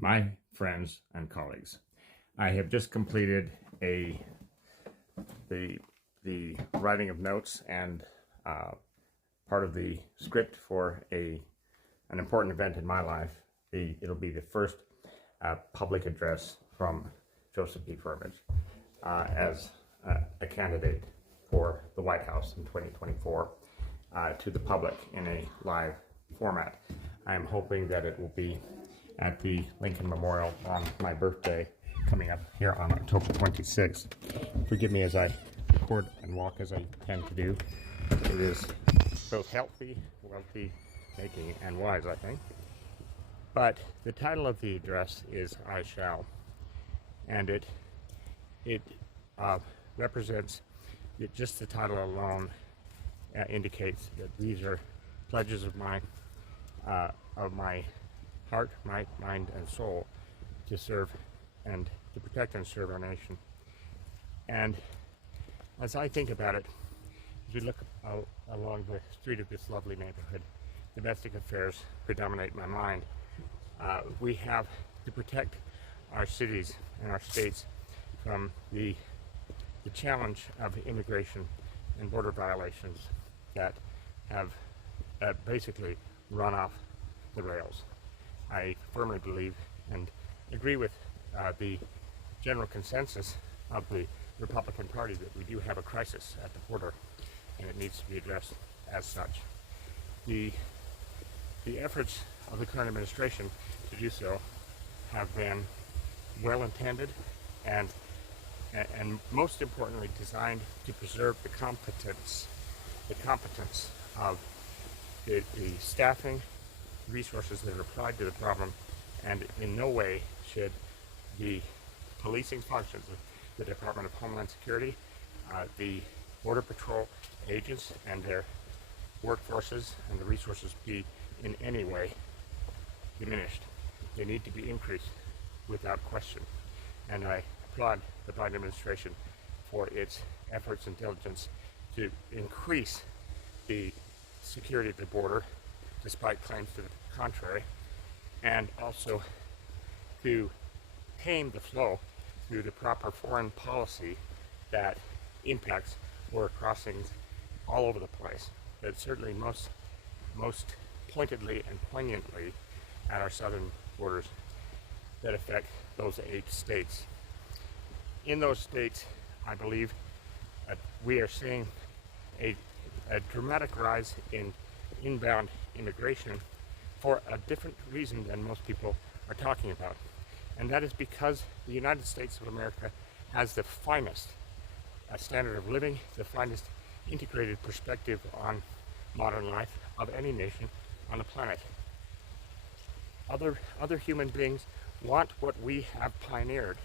My friends and colleagues, I have just completed the writing of notes and part of the script for an important event in my life. It'll be the first public address from Joseph B. Firmage as a candidate for the White House in 2024 to the public in a live format. I am hoping that it will be at the Lincoln Memorial on my birthday coming up here on October 26th. Forgive me as I record and walk as I tend to do. It is both healthy, wealthy, making, and wise, I think. But the title of the address is I Shall, and it represents, just the title alone indicates that these are pledges of my heart, might, mind, and soul to serve and to protect and serve our nation. And as I think about it, as we look along the street of this lovely neighborhood, domestic affairs predominate my mind. We have to protect our cities and our states from the challenge of immigration and border violations that have basically run off the rails. I firmly believe and agree with the general consensus of the Republican Party that we do have a crisis at the border, and it needs to be addressed as such. The efforts of the current administration to do so have been well intended and most importantly designed to preserve the competence of the staffing resources that are applied to the problem, and in no way should the policing functions of the Department of Homeland Security, the Border Patrol agents and their workforces and the resources be in any way diminished. They need to be increased without question. And I applaud the Biden administration for its efforts and diligence to increase the security of the border, despite claims to the contrary, and also to tame the flow through the proper foreign policy that impacts border crossings all over the place, but certainly most pointedly and poignantly at our southern borders that affect those 8 states. In those states, I believe we are seeing a dramatic rise in inbound immigration for a different reason than most people are talking about. And that is because the United States of America has the finest standard of living, the finest integrated perspective on modern life of any nation on the planet. Other human beings want what we have pioneered,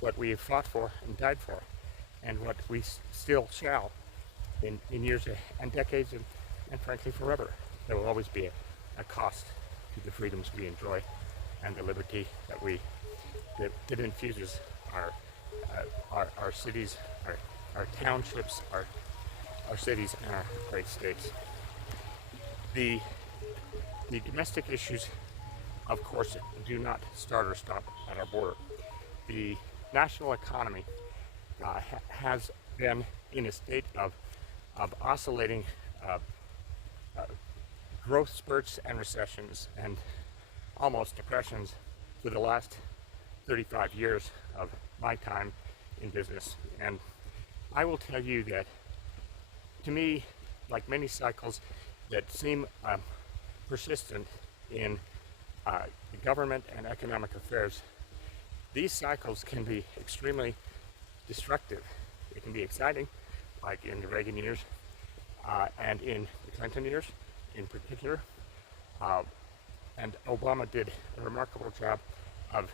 what we have fought for and died for, and what we still shall in years and decades and frankly forever. There will always be a cost to the freedoms we enjoy and the liberty that infuses our cities, our townships, our cities, and our great states. The domestic issues, of course, do not start or stop at our border. The national economy has been in a state of oscillating growth spurts and recessions and almost depressions for the last 35 years of my time in business. And I will tell you that, to me, like many cycles that seem persistent in the government and economic affairs, these cycles can be extremely destructive. It can be exciting, like in the Reagan years and in the Clinton years in particular. And Obama did a remarkable job of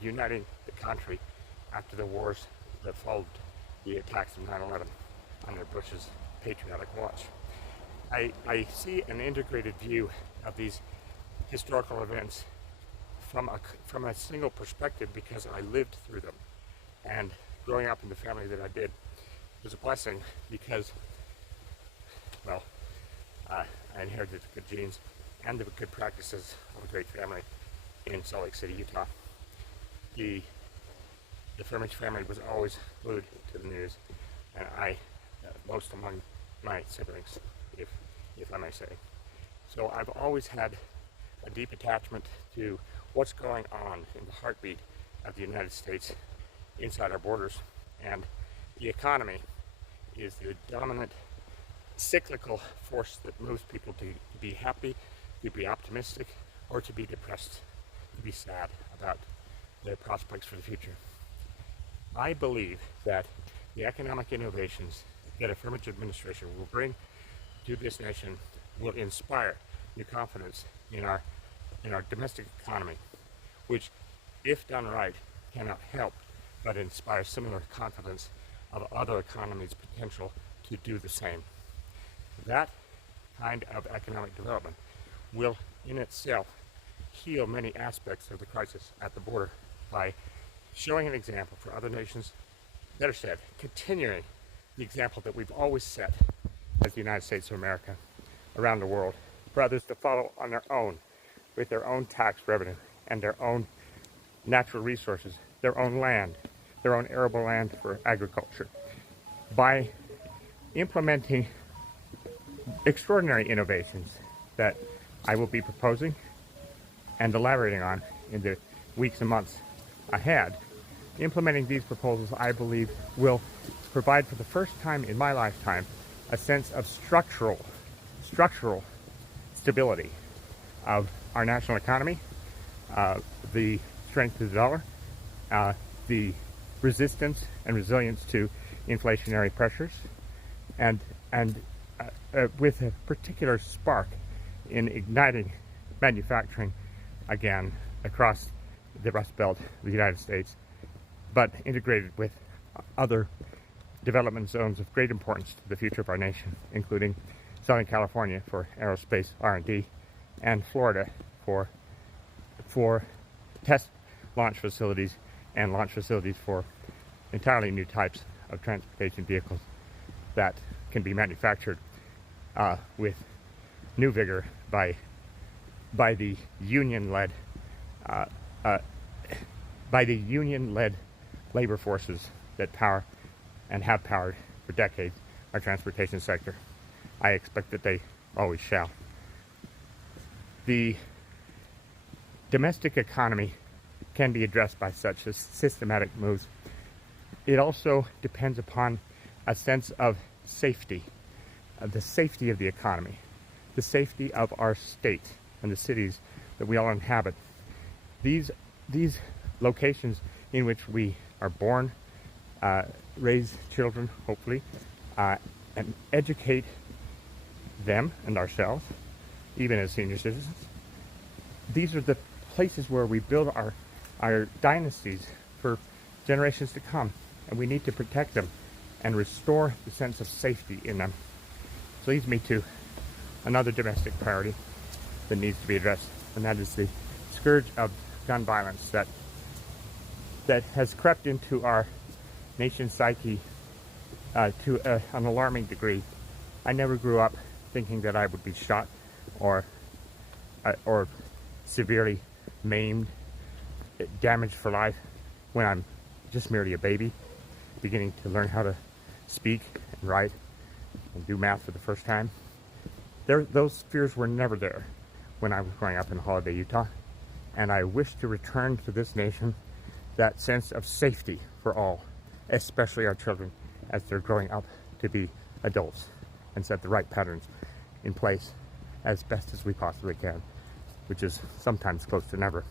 uniting the country after the wars that followed the attacks of 9/11 under Bush's patriotic watch. I see an integrated view of these historical events from a single perspective because I lived through them. And growing up in the family that I did was a blessing because, well, I inherited the good genes and the good practices of a great family. in Salt Lake City, Utah. The Firmage family was always glued to the news, and I, most among my siblings, if I may say. So I've always had a deep attachment to what's going on in the heartbeat of the United States inside our borders. And the economy is the dominant cyclical force that moves people to be happy, to be optimistic, or to be depressed, to be sad about their prospects for the future. I believe that the economic innovations that a Firmage administration will bring to this nation will inspire new confidence in our domestic economy, which, if done right, cannot help but inspire similar confidence of other economies' potential to do the same. That kind of economic development will in itself heal many aspects of the crisis at the border by showing an example for other nations, better said, continuing the example that we've always set as the United States of America around the world for others to follow on their own, with their own tax revenue and their own natural resources, their own land, their own arable land for agriculture, by implementing extraordinary innovations that I will be proposing and elaborating on in the weeks and months ahead. Implementing these proposals, I believe, will provide for the first time in my lifetime a sense of structural stability of our national economy, the strength of the dollar, the resistance and resilience to inflationary pressures, and with a particular spark in igniting manufacturing again across the Rust Belt of the United States, but integrated with other development zones of great importance to the future of our nation, including Southern California for aerospace R&D, and Florida for test launch facilities and launch facilities for entirely new types of transportation vehicles that can be manufactured with new vigor by the union-led labor forces that power and have powered for decades our transportation sector. I expect that they always shall. The domestic economy can be addressed by such systematic moves. It also depends upon a sense of safety, the safety of the economy, the safety of our state and the cities that we all inhabit. These locations in which we are born, raise children, hopefully, and educate them and ourselves, even as senior citizens. These are the places where we build our dynasties for generations to come, and we need to protect them and restore the sense of safety in them. This leads me to another domestic priority that needs to be addressed, and that is the scourge of gun violence that has crept into our nation's psyche to an alarming degree. I never grew up thinking that I would be shot or severely maimed, damaged for life when I'm just merely a baby, beginning to learn how to speak and write and do math for the first time. Those fears were never there when I was growing up in Holiday, Utah, and I wish to return to this nation that sense of safety for all, especially our children as they're growing up to be adults, and set the right patterns in place as best as we possibly can, which is sometimes close to never.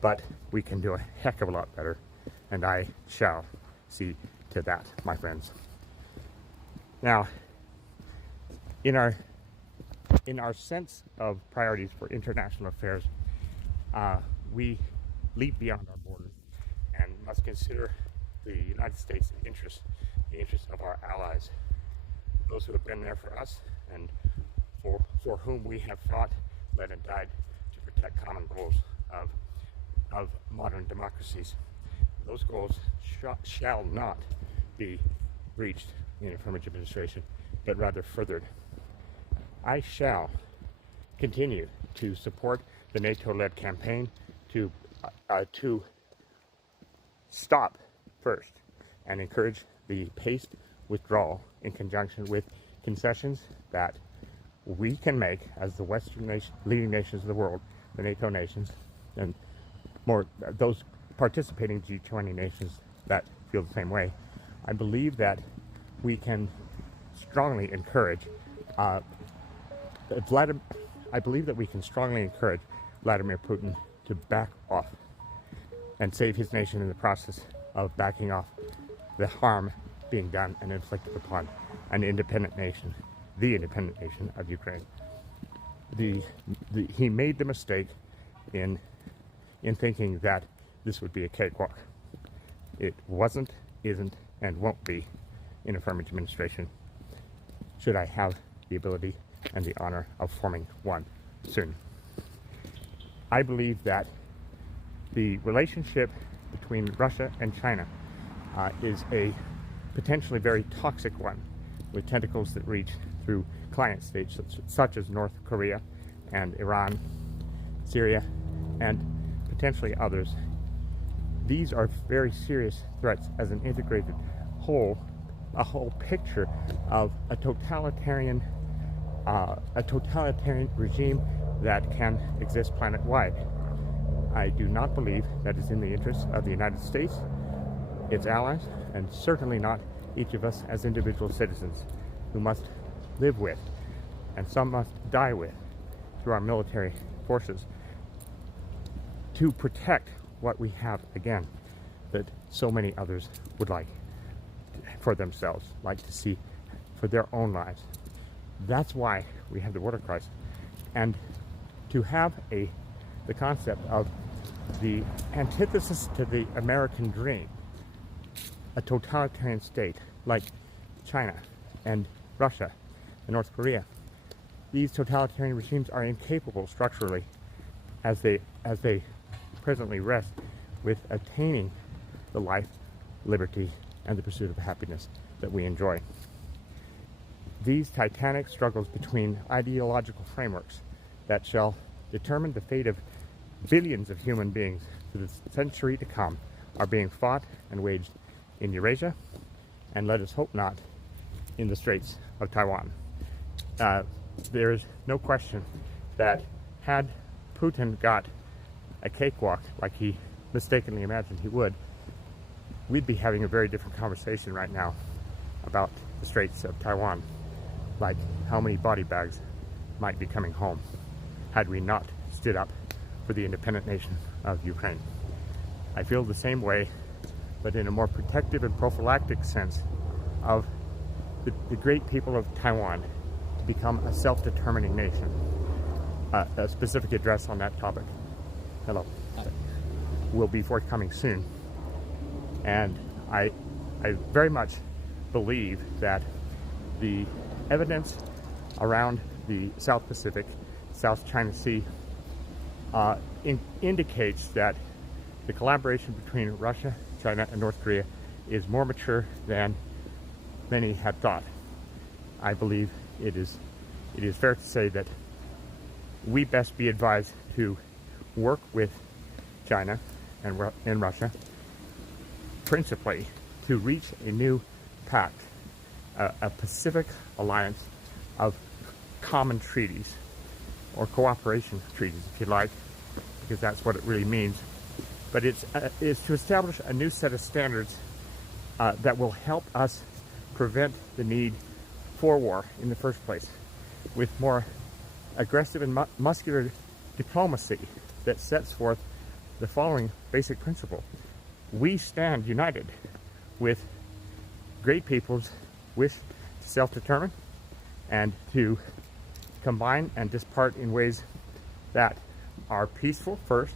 But we can do a heck of a lot better, and I shall see to that, my friends. Now, in our sense of priorities for international affairs, we leap beyond our borders and must consider the United States' interests, the interests of our allies, those who have been there for us and for whom we have fought, bled, and died to protect common goals of modern democracies. Those goals shall not be reached in a Firmage administration, but rather furthered. I shall continue to support the NATO-led campaign to stop first and encourage the paced withdrawal in conjunction with concessions that we can make as the Western leading nations of the world, the NATO nations, and more those participating G20 nations that feel the same way. I believe that we can strongly encourage Vladimir Putin to back off and save his nation in the process of backing off the harm being done and inflicted upon an independent nation, the independent nation of Ukraine. He made the mistake in thinking that this would be a cakewalk. It wasn't, isn't, and won't be in a Furman administration, should I have the ability and the honor of forming one soon. I believe that the relationship between Russia and China is a potentially very toxic one, with tentacles that reach through client states such as North Korea and Iran, Syria, and potentially others. These are very serious threats as an integrated whole, a whole picture of a totalitarian regime that can exist planet-wide. I do not believe that is in the interest of the United States, its allies, and certainly not each of us as individual citizens who must live with, and some must die with, through our military forces, to protect what we have, again, that so many others would like for themselves, like to see for their own lives. That's why we have the border crisis. And to have the concept of the antithesis to the American dream, a totalitarian state like China and Russia and North Korea. These totalitarian regimes are incapable structurally, as they presently rest, with attaining the life, liberty, and the pursuit of happiness that we enjoy. These titanic struggles between ideological frameworks that shall determine the fate of billions of human beings for the century to come are being fought and waged in Eurasia, and let us hope not in the Straits of Taiwan. There is no question that had Putin got a cakewalk like he mistakenly imagined he would, we'd be having a very different conversation right now about the Straits of Taiwan, like how many body bags might be coming home had we not stood up for the independent nation of Ukraine. I feel the same way, but in a more protective and prophylactic sense, of the great people of Taiwan to become a self-determining nation. A specific address on that topic, will be forthcoming soon. And I very much believe that the evidence around the South Pacific, South China Sea, indicates that the collaboration between Russia, China, and North Korea is more mature than many had thought. I believe it is fair to say that we best be advised to work with China and Russia, principally to reach a new pact, a Pacific alliance of common treaties, or cooperation treaties, if you like, because that's what it really means. But it's to establish a new set of standards that will help us prevent the need for war in the first place, with more aggressive and muscular diplomacy that sets forth the following basic principle. We stand united with great peoples' wish to self-determine and to combine and dispart in ways that are peaceful first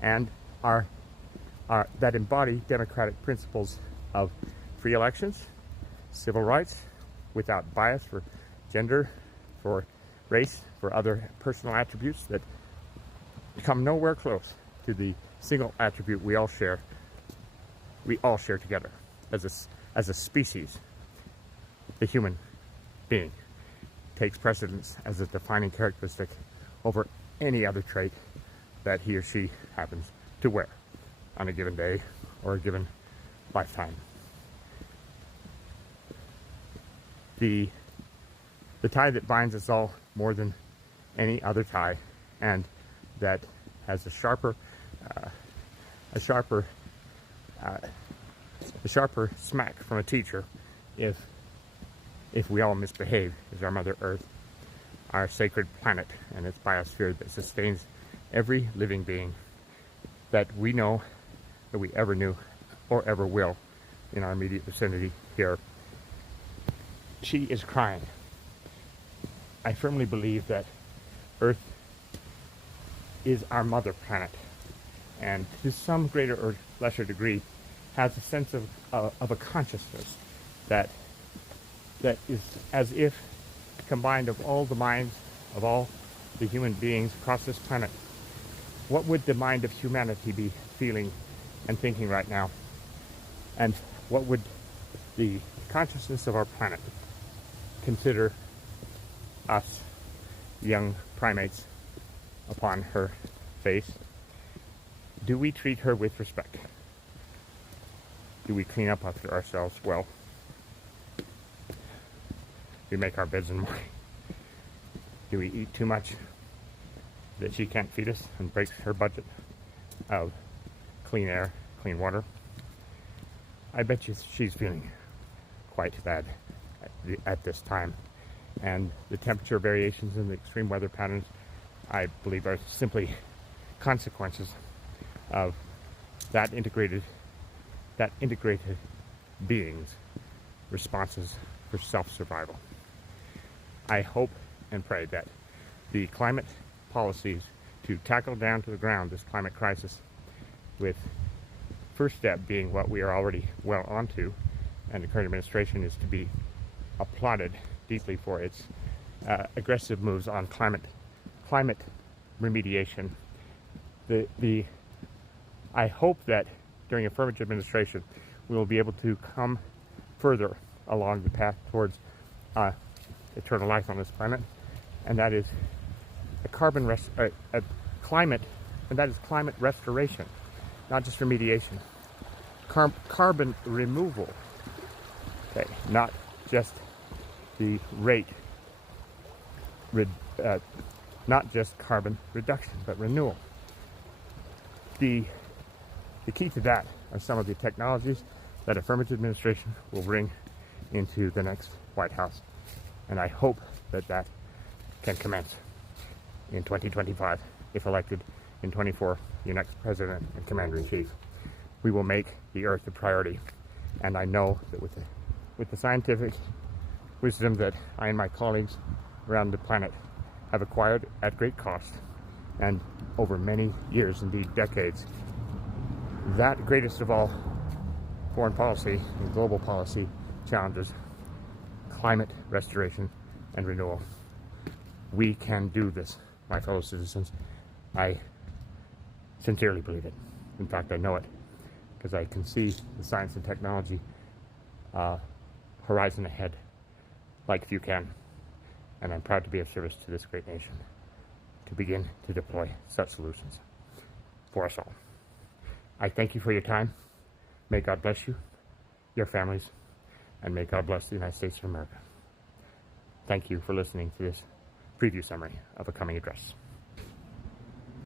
and that embody democratic principles of free elections, civil rights, without bias for gender, for race, for other personal attributes that come nowhere close to the single attribute we all share together as a species. The human being takes precedence as a defining characteristic over any other trait that he or she happens to wear on a given day or a given lifetime. The tie that binds us all more than any other tie, and that has a sharper smack from a teacher if we all misbehave, is our Mother Earth, our sacred planet and its biosphere that sustains every living being that we know, that we ever knew or ever will in our immediate vicinity here. She is crying. I firmly believe that Earth is our mother planet, and to some greater or lesser degree has a sense of a consciousness that is as if combined of all the minds of all the human beings across this planet. What would the mind of humanity be feeling and thinking right now? And what would the consciousness of our planet consider us young primates upon her face? Do we treat her with respect? Do we clean up after ourselves well? Do we make our beds in the morning? Do we eat too much that she can't feed us and breaks her budget of clean air, clean water? I bet you she's feeling quite bad at this time. And the temperature variations and the extreme weather patterns, I believe, are simply consequences of that integrated being's responses for self-survival. I hope and pray that the climate policies to tackle down to the ground this climate crisis, with first step being what we are already well onto, and the current administration is to be applauded deeply for its aggressive moves on climate remediation. I hope that during a Firmage administration we will be able to come further along the path towards eternal life on this planet, and that is climate restoration, not just remediation. Carbon removal, okay, not just the rate, not just carbon reduction, but renewal. The key to that are some of the technologies that a Firmage administration will bring into the next White House, and I hope that that can commence in 2025, if elected in 24, your next president and commander-in-chief. We will make the Earth a priority, and I know that with the scientific wisdom that I and my colleagues around the planet have acquired at great cost and over many years, indeed decades, that greatest of all foreign policy and global policy challenges, climate restoration and renewal. We can do this, my fellow citizens. I sincerely believe it. In fact, I know it, because I can see the science and technology horizon ahead like few can, and I'm proud to be of service to this great nation to begin to deploy such solutions for us all. I thank you for your time. May God bless you, your families, and may God bless the United States of America. Thank you for listening to this preview summary of a coming address.